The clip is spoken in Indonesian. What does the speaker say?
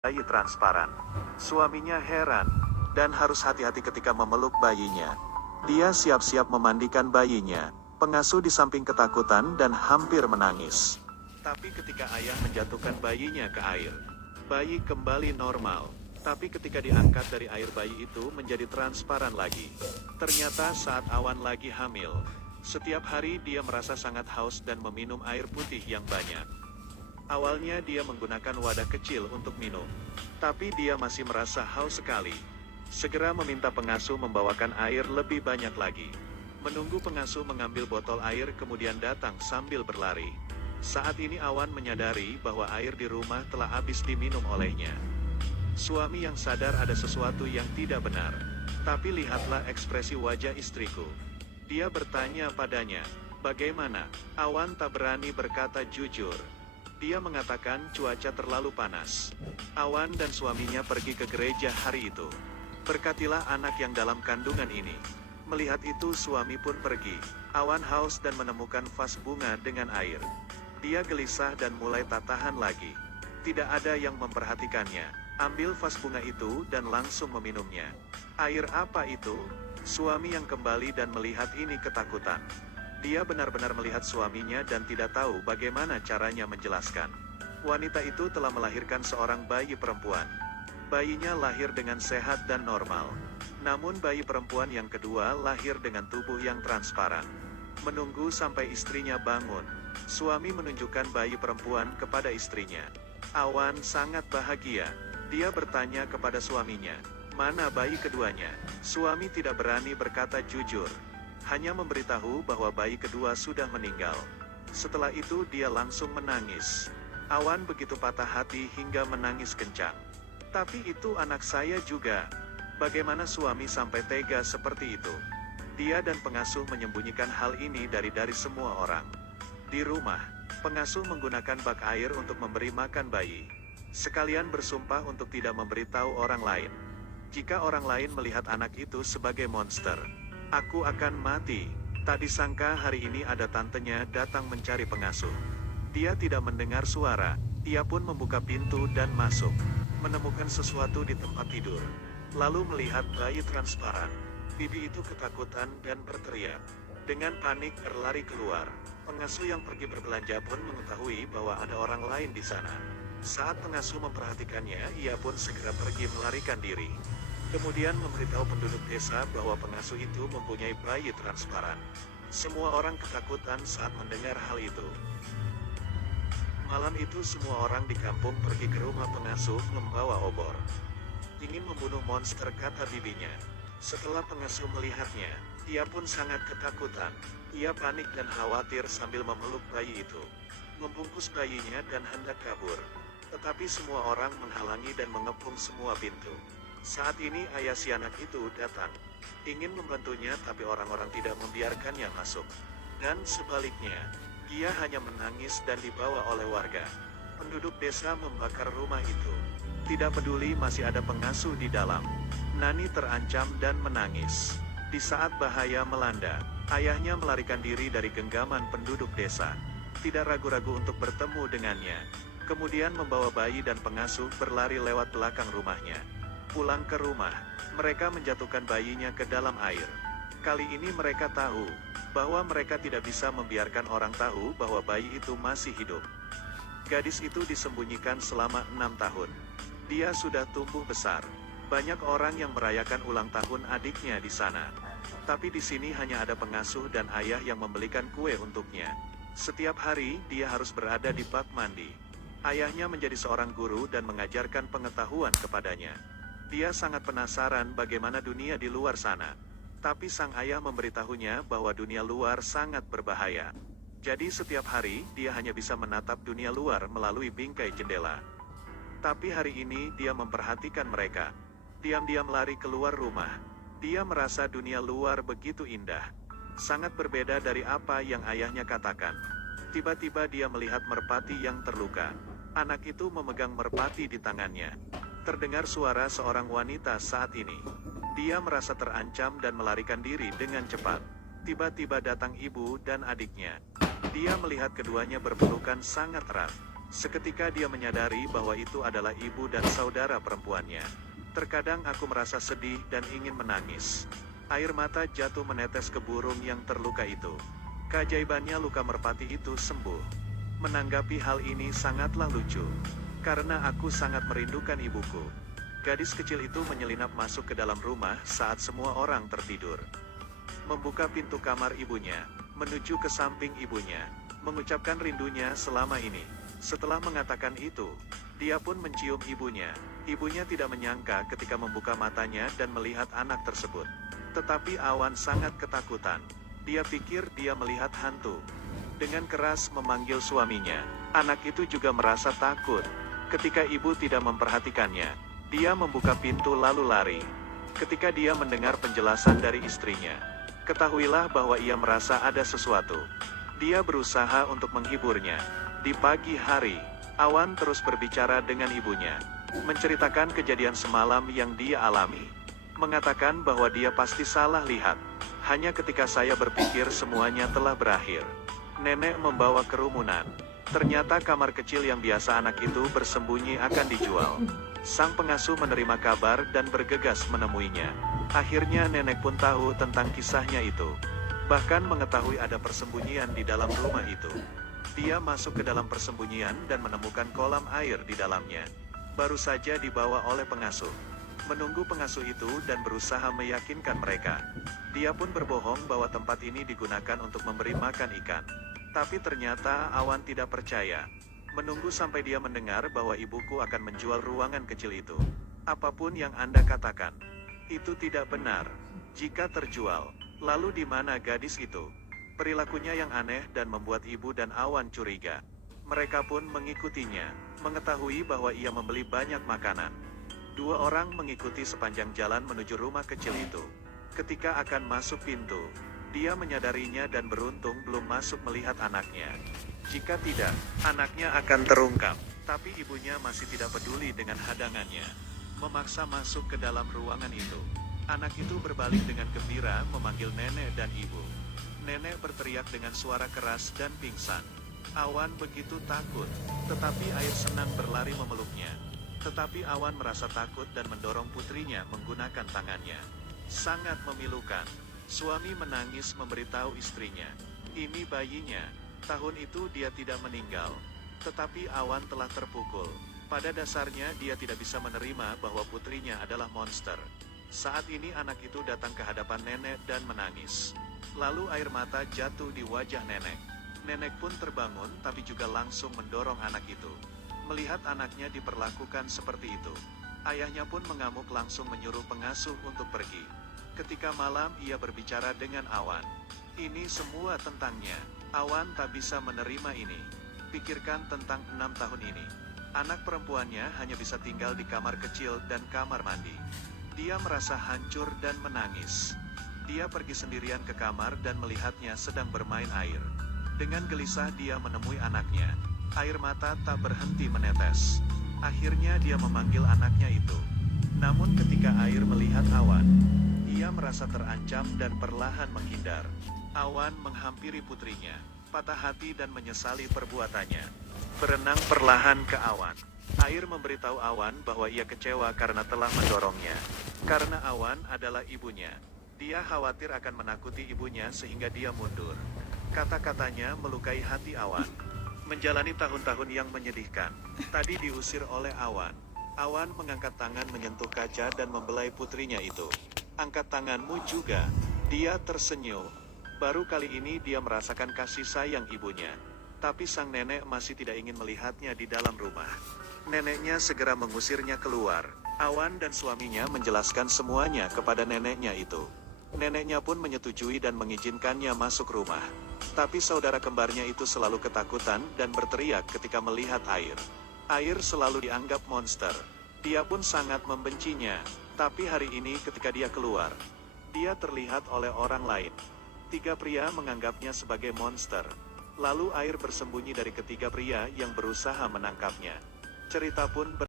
bayi transparan. Suaminya heran, dan harus hati-hati ketika memeluk bayinya. Dia siap-siap memandikan bayinya. Pengasuh di samping ketakutan dan hampir menangis. Tapi ketika ayah menjatuhkan bayinya ke air, bayi kembali normal. Tapi ketika diangkat dari air, bayi itu menjadi transparan lagi. Ternyata saat Awan lagi hamil, setiap hari dia merasa sangat haus dan meminum air putih yang banyak. Awalnya dia menggunakan wadah kecil untuk minum, tapi dia masih merasa haus sekali. Segera meminta pengasuh membawakan air lebih banyak lagi. Menunggu pengasuh mengambil botol air kemudian datang sambil berlari. Saat ini Awan menyadari bahwa air di rumah telah habis diminum olehnya. Suami yang sadar ada sesuatu yang tidak benar. Tapi lihatlah ekspresi wajah istriku. Dia bertanya padanya, bagaimana? Awan tak berani berkata jujur. Dia mengatakan cuaca terlalu panas. Awan dan suaminya pergi ke gereja hari itu. Berkatilah anak yang dalam kandungan ini. Melihat itu suami pun pergi. Awan haus dan menemukan vas bunga dengan air. Dia gelisah dan mulai tak tahan lagi. Tidak ada yang memperhatikannya. Ambil vas bunga itu dan langsung meminumnya. Air apa itu? Suami yang kembali dan melihat ini ketakutan. Dia benar-benar melihat suaminya dan tidak tahu bagaimana caranya menjelaskan. Wanita itu telah melahirkan seorang bayi perempuan. Bayinya lahir dengan sehat dan normal. Namun bayi perempuan yang kedua lahir dengan tubuh yang transparan. Menunggu sampai istrinya bangun, suami menunjukkan bayi perempuan kepada istrinya. Awan sangat bahagia. Dia bertanya kepada suaminya, mana bayi keduanya? Suami tidak berani berkata jujur. Hanya memberitahu bahwa bayi kedua sudah meninggal. Setelah itu dia langsung menangis. Awan begitu patah hati hingga menangis kencang. Tapi itu anak saya juga. Bagaimana suami sampai tega seperti itu? Dia dan pengasuh menyembunyikan hal ini dari semua orang. Di rumah, pengasuh menggunakan bak air untuk memberi makan bayi. Sekalian bersumpah untuk tidak memberitahu orang lain. Jika orang lain melihat anak itu sebagai monster, aku akan mati. Tak disangka hari ini ada tantenya datang mencari pengasuh. Dia tidak mendengar suara, ia pun membuka pintu dan masuk. Menemukan sesuatu di tempat tidur. Lalu melihat bayi transparan. Bibi itu ketakutan dan berteriak. Dengan panik berlari keluar. Pengasuh yang pergi berbelanja pun mengetahui bahwa ada orang lain di sana. Saat pengasuh memperhatikannya, ia pun segera pergi melarikan diri. Kemudian memberitahu penduduk desa bahwa pengasuh itu mempunyai bayi transparan. Semua orang ketakutan saat mendengar hal itu. Malam itu semua orang di kampung pergi ke rumah pengasuh membawa obor. Ingin membunuh monster, kata bibinya. Setelah pengasuh melihatnya, ia pun sangat ketakutan. Ia panik dan khawatir sambil memeluk bayi itu. Membungkus bayinya dan hendak kabur. Tetapi semua orang menghalangi dan mengepung semua pintu. Saat ini ayah si anak itu datang. Ingin membantunya tapi orang-orang tidak membiarkannya masuk. Dan sebaliknya, ia hanya menangis dan dibawa oleh warga. Penduduk desa membakar rumah itu. Tidak peduli masih ada pengasuh di dalam. Nani terancam dan menangis. Di saat bahaya melanda, ayahnya melarikan diri dari genggaman penduduk desa. Tidak ragu-ragu untuk bertemu dengannya. Kemudian membawa bayi dan pengasuh berlari lewat belakang rumahnya. Pulang ke rumah, mereka menjatuhkan bayinya ke dalam air. Kali ini mereka tahu bahwa mereka tidak bisa membiarkan orang tahu bahwa bayi itu masih hidup. Gadis itu disembunyikan selama 6 tahun. Dia sudah tumbuh besar. Banyak orang yang merayakan ulang tahun adiknya di sana. Tapi di sini hanya ada pengasuh dan ayah yang membelikan kue untuknya. Setiap hari dia harus berada di bak mandi. Ayahnya menjadi seorang guru dan mengajarkan pengetahuan kepadanya. Dia sangat penasaran bagaimana dunia di luar sana. Tapi sang ayah memberitahunya bahwa dunia luar sangat berbahaya. Jadi setiap hari dia hanya bisa menatap dunia luar melalui bingkai jendela. Tapi hari ini dia memperhatikan mereka. Diam-diam lari keluar rumah. Dia merasa dunia luar begitu indah. Sangat berbeda dari apa yang ayahnya katakan. Tiba-tiba dia melihat merpati yang terluka. Anak itu memegang merpati di tangannya. Terdengar suara seorang wanita saat ini. Dia merasa terancam dan melarikan diri dengan cepat. Tiba-tiba datang ibu dan adiknya. Dia melihat keduanya berpelukan sangat erat. Seketika dia menyadari bahwa itu adalah ibu dan saudara perempuannya. Terkadang aku merasa sedih dan ingin menangis. Air mata jatuh menetes ke burung yang terluka itu. Keajaibannya luka merpati itu sembuh. Menanggapi hal ini sangatlah lucu. Karena aku sangat merindukan ibuku. Gadis kecil itu menyelinap masuk ke dalam rumah saat semua orang tertidur. Membuka pintu kamar ibunya, menuju ke samping ibunya, mengucapkan rindunya selama ini. Setelah mengatakan itu, dia pun mencium ibunya. Ibunya tidak menyangka ketika membuka matanya dan melihat anak tersebut. Tetapi Awan sangat ketakutan. Dia pikir dia melihat hantu. Dengan keras memanggil suaminya. Anak itu juga merasa takut. Ketika ibu tidak memperhatikannya, dia membuka pintu lalu lari. Ketika dia mendengar penjelasan dari istrinya, ketahuilah bahwa ia merasa ada sesuatu. Dia berusaha untuk menghiburnya. Di pagi hari, Awan terus berbicara dengan ibunya, menceritakan kejadian semalam yang dia alami. Mengatakan bahwa dia pasti salah lihat. Hanya ketika saya berpikir semuanya telah berakhir. Nenek membawa kerumunan. Ternyata kamar kecil yang biasa anak itu bersembunyi akan dijual. Sang pengasuh menerima kabar dan bergegas menemuinya. Akhirnya nenek pun tahu tentang kisahnya itu. Bahkan mengetahui ada persembunyian di dalam rumah itu. Dia masuk ke dalam persembunyian dan menemukan kolam air di dalamnya. Baru saja dibawa oleh pengasuh. Menunggu pengasuh itu dan berusaha meyakinkan mereka. Dia pun berbohong bahwa tempat ini digunakan untuk memberi makan ikan. Tapi ternyata Awan tidak percaya. Menunggu sampai dia mendengar bahwa ibuku akan menjual ruangan kecil itu. Apapun yang Anda katakan, itu tidak benar. Jika terjual, lalu di mana gadis itu? Perilakunya yang aneh dan membuat ibu dan Awan curiga. Mereka pun mengikutinya, mengetahui bahwa ia membeli banyak makanan. Dua orang mengikuti sepanjang jalan menuju rumah kecil itu. Ketika akan masuk pintu, dia menyadarinya dan beruntung belum masuk melihat anaknya. Jika tidak, anaknya akan terungkap. Tapi ibunya masih tidak peduli dengan hadangannya. Memaksa masuk ke dalam ruangan itu. Anak itu berbalik dengan gembira memanggil nenek dan ibu. Nenek berteriak dengan suara keras dan pingsan. Awan begitu takut, tetapi Air senang berlari memeluknya. Tetapi Awan merasa takut dan mendorong putrinya menggunakan tangannya. Sangat memilukan. Suami menangis memberitahu istrinya, ini bayinya. Tahun itu dia tidak meninggal. Tetapi Awan telah terpukul. Pada dasarnya dia tidak bisa menerima bahwa putrinya adalah monster. Saat ini anak itu datang ke hadapan nenek dan menangis. Lalu air mata jatuh di wajah nenek. Nenek pun terbangun tapi juga langsung mendorong anak itu. Melihat anaknya diperlakukan seperti itu, ayahnya pun mengamuk langsung menyuruh pengasuh untuk pergi. Ketika malam ia berbicara dengan Awan. Ini semua tentangnya. Awan tak bisa menerima ini. Pikirkan tentang 6 tahun ini. Anak perempuannya hanya bisa tinggal di kamar kecil dan kamar mandi. Dia merasa hancur dan menangis. Dia pergi sendirian ke kamar dan melihatnya sedang bermain air. Dengan gelisah dia menemui anaknya. Air mata tak berhenti menetes. Akhirnya dia memanggil anaknya itu. Namun ketika Air melihat Awan, ia merasa terancam dan perlahan menghindar. Awan menghampiri putrinya, patah hati dan menyesali perbuatannya. Berenang perlahan ke Awan. Air memberitahu Awan bahwa ia kecewa karena telah mendorongnya. Karena Awan adalah ibunya. Dia khawatir akan menakuti ibunya sehingga dia mundur. Kata-katanya melukai hati Awan. Menjalani tahun-tahun yang menyedihkan. Tadi diusir oleh Awan. Awan mengangkat tangan menyentuh kaca dan membelai putrinya itu. Angkat tanganmu juga. Dia tersenyum. Baru kali ini dia merasakan kasih sayang ibunya. Tapi sang nenek masih tidak ingin melihatnya di dalam rumah. Neneknya segera mengusirnya keluar. Awan dan suaminya menjelaskan semuanya kepada neneknya itu. Neneknya pun menyetujui dan mengizinkannya masuk rumah. Tapi saudara kembarnya itu selalu ketakutan dan berteriak ketika melihat Air. Air selalu dianggap monster. Dia pun sangat membencinya. Tapi hari ini ketika dia keluar, dia terlihat oleh orang lain. 3 pria menganggapnya sebagai monster. Lalu Air bersembunyi dari ketiga pria yang berusaha menangkapnya. Cerita pun